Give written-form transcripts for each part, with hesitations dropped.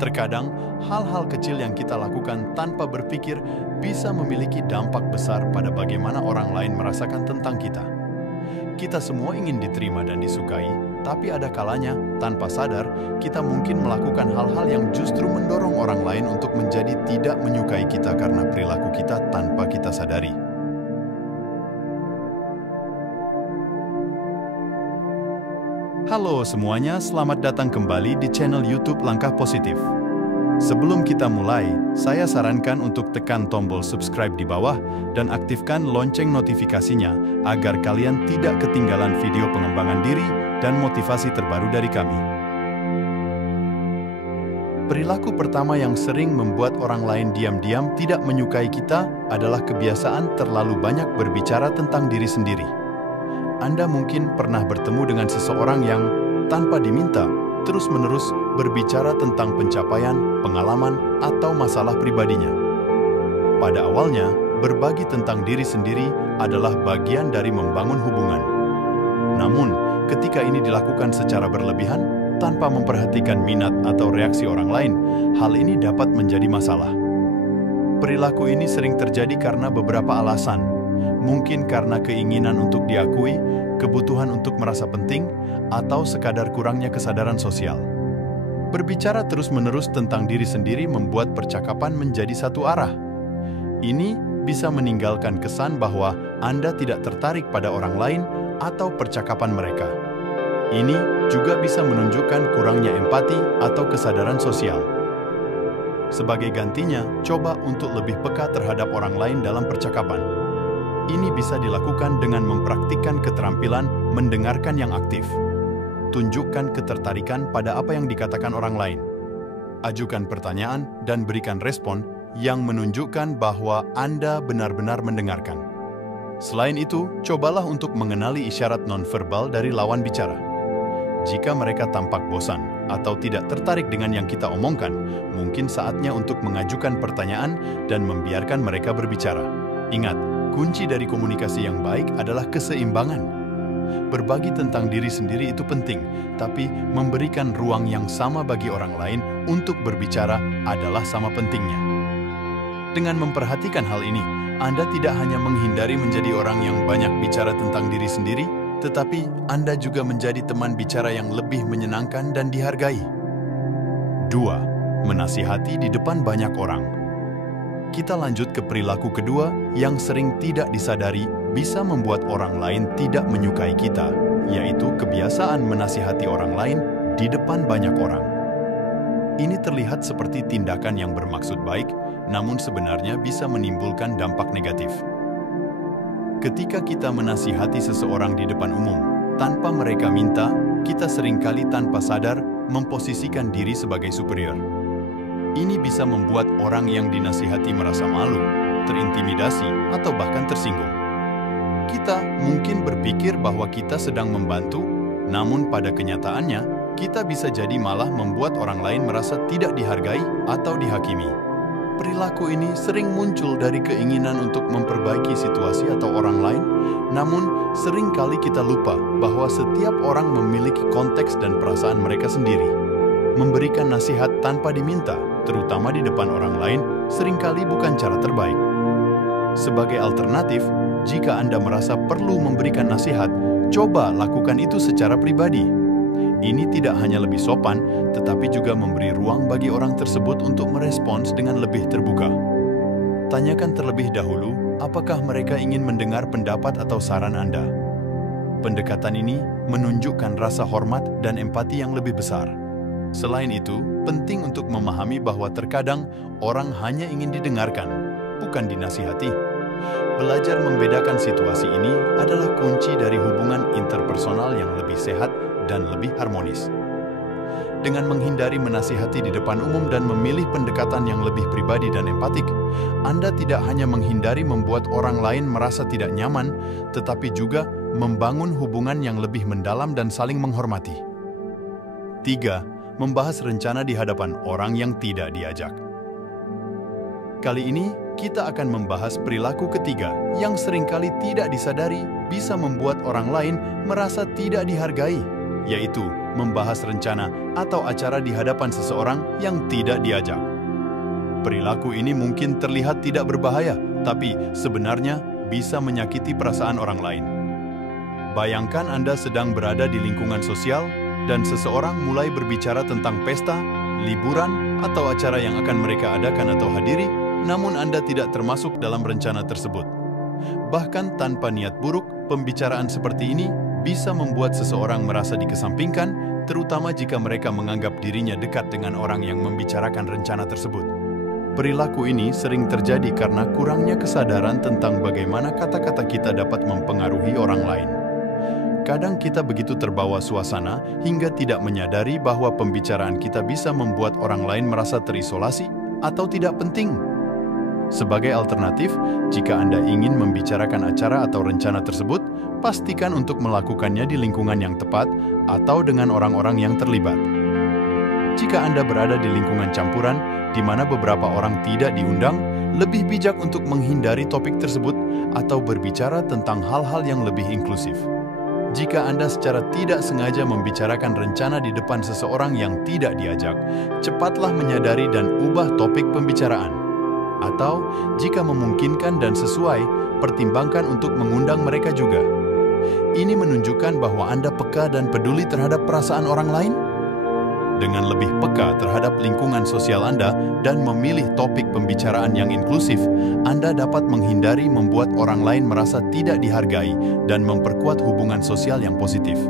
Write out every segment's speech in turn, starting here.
Terkadang, hal-hal kecil yang kita lakukan tanpa berpikir bisa memiliki dampak besar pada bagaimana orang lain merasakan tentang kita. Kita semua ingin diterima dan disukai, tapi ada kalanya, tanpa sadar, kita mungkin melakukan hal-hal yang justru mendorong orang lain untuk menjadi tidak menyukai kita karena perilaku kita tanpa kita sadari. Halo semuanya, selamat datang kembali di channel YouTube Langkah Positif. Sebelum kita mulai, saya sarankan untuk tekan tombol subscribe di bawah dan aktifkan lonceng notifikasinya agar kalian tidak ketinggalan video pengembangan diri dan motivasi terbaru dari kami. Perilaku pertama yang sering membuat orang lain diam-diam tidak menyukai kita adalah kebiasaan terlalu banyak berbicara tentang diri sendiri. Anda mungkin pernah bertemu dengan seseorang yang, tanpa diminta, terus-menerus berbicara tentang pencapaian, pengalaman, atau masalah pribadinya. Pada awalnya, berbagi tentang diri sendiri adalah bagian dari membangun hubungan. Namun, ketika ini dilakukan secara berlebihan, tanpa memperhatikan minat atau reaksi orang lain, hal ini dapat menjadi masalah. Perilaku ini sering terjadi karena beberapa alasan. Mungkin karena keinginan untuk diakui, kebutuhan untuk merasa penting, atau sekadar kurangnya kesadaran sosial. Berbicara terus-menerus tentang diri sendiri membuat percakapan menjadi satu arah. Ini bisa meninggalkan kesan bahwa Anda tidak tertarik pada orang lain atau percakapan mereka. Ini juga bisa menunjukkan kurangnya empati atau kesadaran sosial. Sebagai gantinya, coba untuk lebih peka terhadap orang lain dalam percakapan. Ini bisa dilakukan dengan mempraktikkan keterampilan mendengarkan yang aktif. Tunjukkan ketertarikan pada apa yang dikatakan orang lain. Ajukan pertanyaan dan berikan respon yang menunjukkan bahwa Anda benar-benar mendengarkan. Selain itu, cobalah untuk mengenali isyarat nonverbal dari lawan bicara. Jika mereka tampak bosan atau tidak tertarik dengan yang kita omongkan, mungkin saatnya untuk mengajukan pertanyaan dan membiarkan mereka berbicara. Ingat, kunci dari komunikasi yang baik adalah keseimbangan. Berbagi tentang diri sendiri itu penting, tapi memberikan ruang yang sama bagi orang lain untuk berbicara adalah sama pentingnya. Dengan memperhatikan hal ini, Anda tidak hanya menghindari menjadi orang yang banyak bicara tentang diri sendiri, tetapi Anda juga menjadi teman bicara yang lebih menyenangkan dan dihargai. 2. Menasihati di depan banyak orang. Kita lanjut ke perilaku kedua yang sering tidak disadari bisa membuat orang lain tidak menyukai kita, yaitu kebiasaan menasihati orang lain di depan banyak orang. Ini terlihat seperti tindakan yang bermaksud baik, namun sebenarnya bisa menimbulkan dampak negatif. Ketika kita menasihati seseorang di depan umum, tanpa mereka minta, kita seringkali tanpa sadar memposisikan diri sebagai superior. Ini bisa membuat orang yang dinasihati merasa malu, terintimidasi, atau bahkan tersinggung. Kita mungkin berpikir bahwa kita sedang membantu, namun pada kenyataannya, kita bisa jadi malah membuat orang lain merasa tidak dihargai atau dihakimi. Perilaku ini sering muncul dari keinginan untuk memperbaiki situasi atau orang lain, namun seringkali kita lupa bahwa setiap orang memiliki konteks dan perasaan mereka sendiri. Memberikan nasihat tanpa diminta, terutama di depan orang lain, seringkali bukan cara terbaik. Sebagai alternatif, jika Anda merasa perlu memberikan nasihat, coba lakukan itu secara pribadi. Ini tidak hanya lebih sopan, tetapi juga memberi ruang bagi orang tersebut untuk merespons dengan lebih terbuka. Tanyakan terlebih dahulu, apakah mereka ingin mendengar pendapat atau saran Anda. Pendekatan ini menunjukkan rasa hormat dan empati yang lebih besar. Selain itu, penting untuk memahami bahwa terkadang orang hanya ingin didengarkan, bukan dinasihati. Belajar membedakan situasi ini adalah kunci dari hubungan interpersonal yang lebih sehat dan lebih harmonis. Dengan menghindari menasihati di depan umum dan memilih pendekatan yang lebih pribadi dan empatik, Anda tidak hanya menghindari membuat orang lain merasa tidak nyaman, tetapi juga membangun hubungan yang lebih mendalam dan saling menghormati. 3. Membahas rencana di hadapan orang yang tidak diajak. Kali ini, kita akan membahas perilaku ketiga yang seringkali tidak disadari bisa membuat orang lain merasa tidak dihargai, yaitu membahas rencana atau acara di hadapan seseorang yang tidak diajak. Perilaku ini mungkin terlihat tidak berbahaya, tapi sebenarnya bisa menyakiti perasaan orang lain. Bayangkan Anda sedang berada di lingkungan sosial dan seseorang mulai berbicara tentang pesta, liburan, atau acara yang akan mereka adakan atau hadiri, namun Anda tidak termasuk dalam rencana tersebut. Bahkan tanpa niat buruk, pembicaraan seperti ini bisa membuat seseorang merasa dikesampingkan, terutama jika mereka menganggap dirinya dekat dengan orang yang membicarakan rencana tersebut. Perilaku ini sering terjadi karena kurangnya kesadaran tentang bagaimana kata-kata kita dapat mempengaruhi orang lain. Kadang kita begitu terbawa suasana hingga tidak menyadari bahwa pembicaraan kita bisa membuat orang lain merasa terisolasi atau tidak penting. Sebagai alternatif, jika Anda ingin membicarakan acara atau rencana tersebut, pastikan untuk melakukannya di lingkungan yang tepat atau dengan orang-orang yang terlibat. Jika Anda berada di lingkungan campuran, di mana beberapa orang tidak diundang, lebih bijak untuk menghindari topik tersebut atau berbicara tentang hal-hal yang lebih inklusif. Jika Anda secara tidak sengaja membicarakan rencana di depan seseorang yang tidak diajak, cepatlah menyadari dan ubah topik pembicaraan. Atau, jika memungkinkan dan sesuai, pertimbangkan untuk mengundang mereka juga. Ini menunjukkan bahwa Anda peka dan peduli terhadap perasaan orang lain. Dengan lebih peka terhadap lingkungan sosial Anda dan memilih topik pembicaraan yang inklusif, Anda dapat menghindari membuat orang lain merasa tidak dihargai dan memperkuat hubungan sosial yang positif.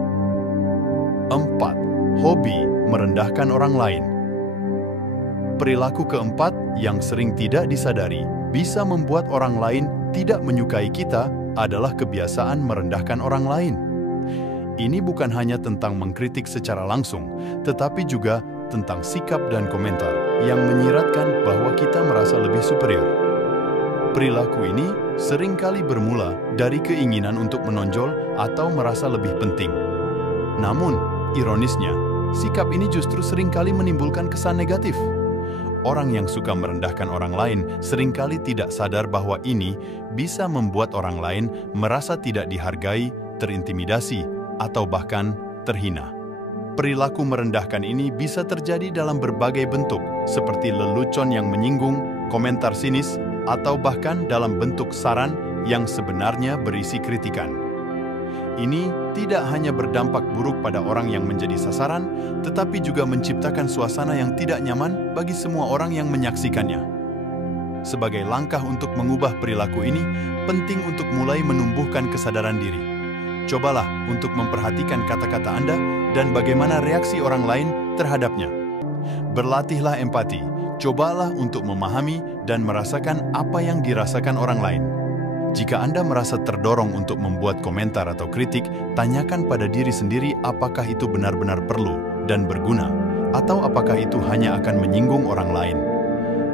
4. Hobi merendahkan orang lain. Perilaku keempat yang sering tidak disadari bisa membuat orang lain tidak menyukai kita adalah kebiasaan merendahkan orang lain. Ini bukan hanya tentang mengkritik secara langsung, tetapi juga tentang sikap dan komentar yang menyiratkan bahwa kita merasa lebih superior. Perilaku ini seringkali bermula dari keinginan untuk menonjol atau merasa lebih penting. Namun, ironisnya, sikap ini justru seringkali menimbulkan kesan negatif. Orang yang suka merendahkan orang lain seringkali tidak sadar bahwa ini bisa membuat orang lain merasa tidak dihargai, terintimidasi, atau bahkan terhina. Perilaku merendahkan ini bisa terjadi dalam berbagai bentuk, seperti lelucon yang menyinggung, komentar sinis, atau bahkan dalam bentuk saran yang sebenarnya berisi kritikan. Ini tidak hanya berdampak buruk pada orang yang menjadi sasaran, tetapi juga menciptakan suasana yang tidak nyaman bagi semua orang yang menyaksikannya. Sebagai langkah untuk mengubah perilaku ini, penting untuk mulai menumbuhkan kesadaran diri. Cobalah untuk memperhatikan kata-kata Anda dan bagaimana reaksi orang lain terhadapnya. Berlatihlah empati, cobalah untuk memahami dan merasakan apa yang dirasakan orang lain. Jika Anda merasa terdorong untuk membuat komentar atau kritik, tanyakan pada diri sendiri apakah itu benar-benar perlu dan berguna, atau apakah itu hanya akan menyinggung orang lain.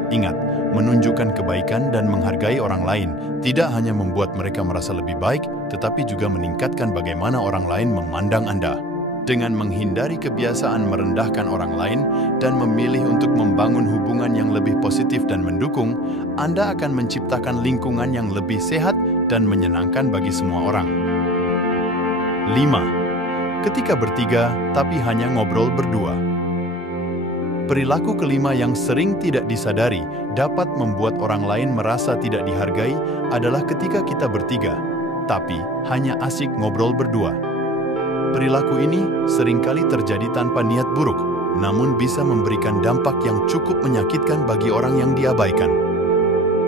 Ingat, menunjukkan kebaikan dan menghargai orang lain tidak hanya membuat mereka merasa lebih baik, tetapi juga meningkatkan bagaimana orang lain memandang Anda. Dengan menghindari kebiasaan merendahkan orang lain dan memilih untuk membangun hubungan yang lebih positif dan mendukung, Anda akan menciptakan lingkungan yang lebih sehat dan menyenangkan bagi semua orang. 5. Ketika bertiga, tapi hanya ngobrol berdua. Perilaku kelima yang sering tidak disadari dapat membuat orang lain merasa tidak dihargai adalah ketika kita bertiga, tapi hanya asik ngobrol berdua. Perilaku ini seringkali terjadi tanpa niat buruk, namun bisa memberikan dampak yang cukup menyakitkan bagi orang yang diabaikan.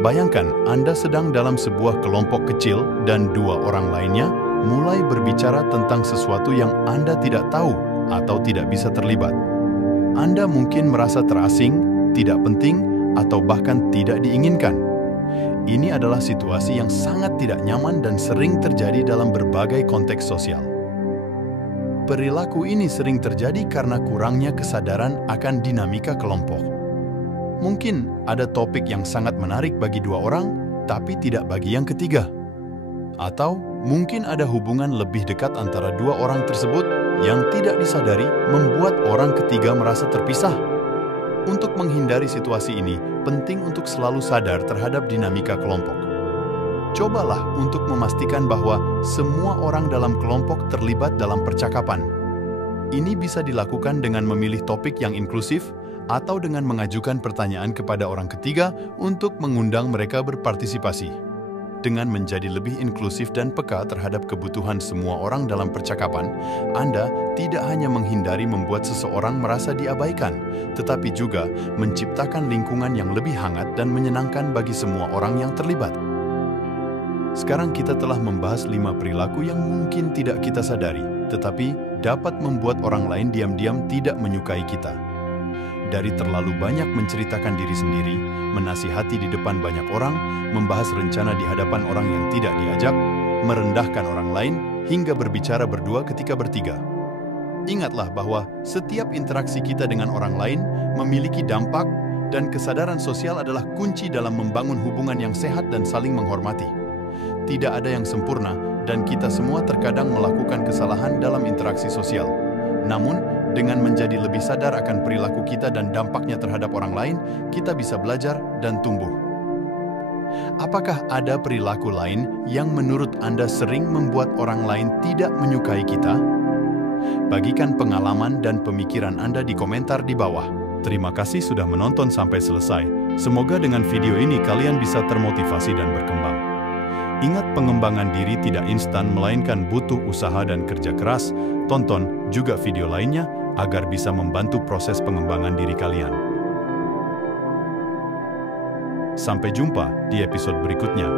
Bayangkan Anda sedang dalam sebuah kelompok kecil dan dua orang lainnya mulai berbicara tentang sesuatu yang Anda tidak tahu atau tidak bisa terlibat. Anda mungkin merasa terasing, tidak penting, atau bahkan tidak diinginkan. Ini adalah situasi yang sangat tidak nyaman dan sering terjadi dalam berbagai konteks sosial. Perilaku ini sering terjadi karena kurangnya kesadaran akan dinamika kelompok. Mungkin ada topik yang sangat menarik bagi dua orang, tapi tidak bagi yang ketiga. Atau mungkin ada hubungan lebih dekat antara dua orang tersebut yang tidak disadari membuat orang ketiga merasa terpisah. Untuk menghindari situasi ini, penting untuk selalu sadar terhadap dinamika kelompok. Cobalah untuk memastikan bahwa semua orang dalam kelompok terlibat dalam percakapan. Ini bisa dilakukan dengan memilih topik yang inklusif atau dengan mengajukan pertanyaan kepada orang ketiga untuk mengundang mereka berpartisipasi. Dengan menjadi lebih inklusif dan peka terhadap kebutuhan semua orang dalam percakapan, Anda tidak hanya menghindari membuat seseorang merasa diabaikan, tetapi juga menciptakan lingkungan yang lebih hangat dan menyenangkan bagi semua orang yang terlibat. Sekarang kita telah membahas 5 perilaku yang mungkin tidak kita sadari, tetapi dapat membuat orang lain diam-diam tidak menyukai kita. Dari terlalu banyak menceritakan diri sendiri, menasihati di depan banyak orang, membahas rencana di hadapan orang yang tidak diajak, merendahkan orang lain, hingga berbicara berdua ketika bertiga. Ingatlah bahwa setiap interaksi kita dengan orang lain memiliki dampak, dan kesadaran sosial adalah kunci dalam membangun hubungan yang sehat dan saling menghormati. Tidak ada yang sempurna, dan kita semua terkadang melakukan kesalahan dalam interaksi sosial. Namun, dengan menjadi lebih sadar akan perilaku kita dan dampaknya terhadap orang lain, kita bisa belajar dan tumbuh. Apakah ada perilaku lain yang menurut Anda sering membuat orang lain tidak menyukai kita? Bagikan pengalaman dan pemikiran Anda di komentar di bawah. Terima kasih sudah menonton sampai selesai. Semoga dengan video ini kalian bisa termotivasi dan berkembang. Ingat, pengembangan diri tidak instan melainkan butuh usaha dan kerja keras. Tonton juga video lainnya agar bisa membantu proses pengembangan diri kalian. Sampai jumpa di episode berikutnya.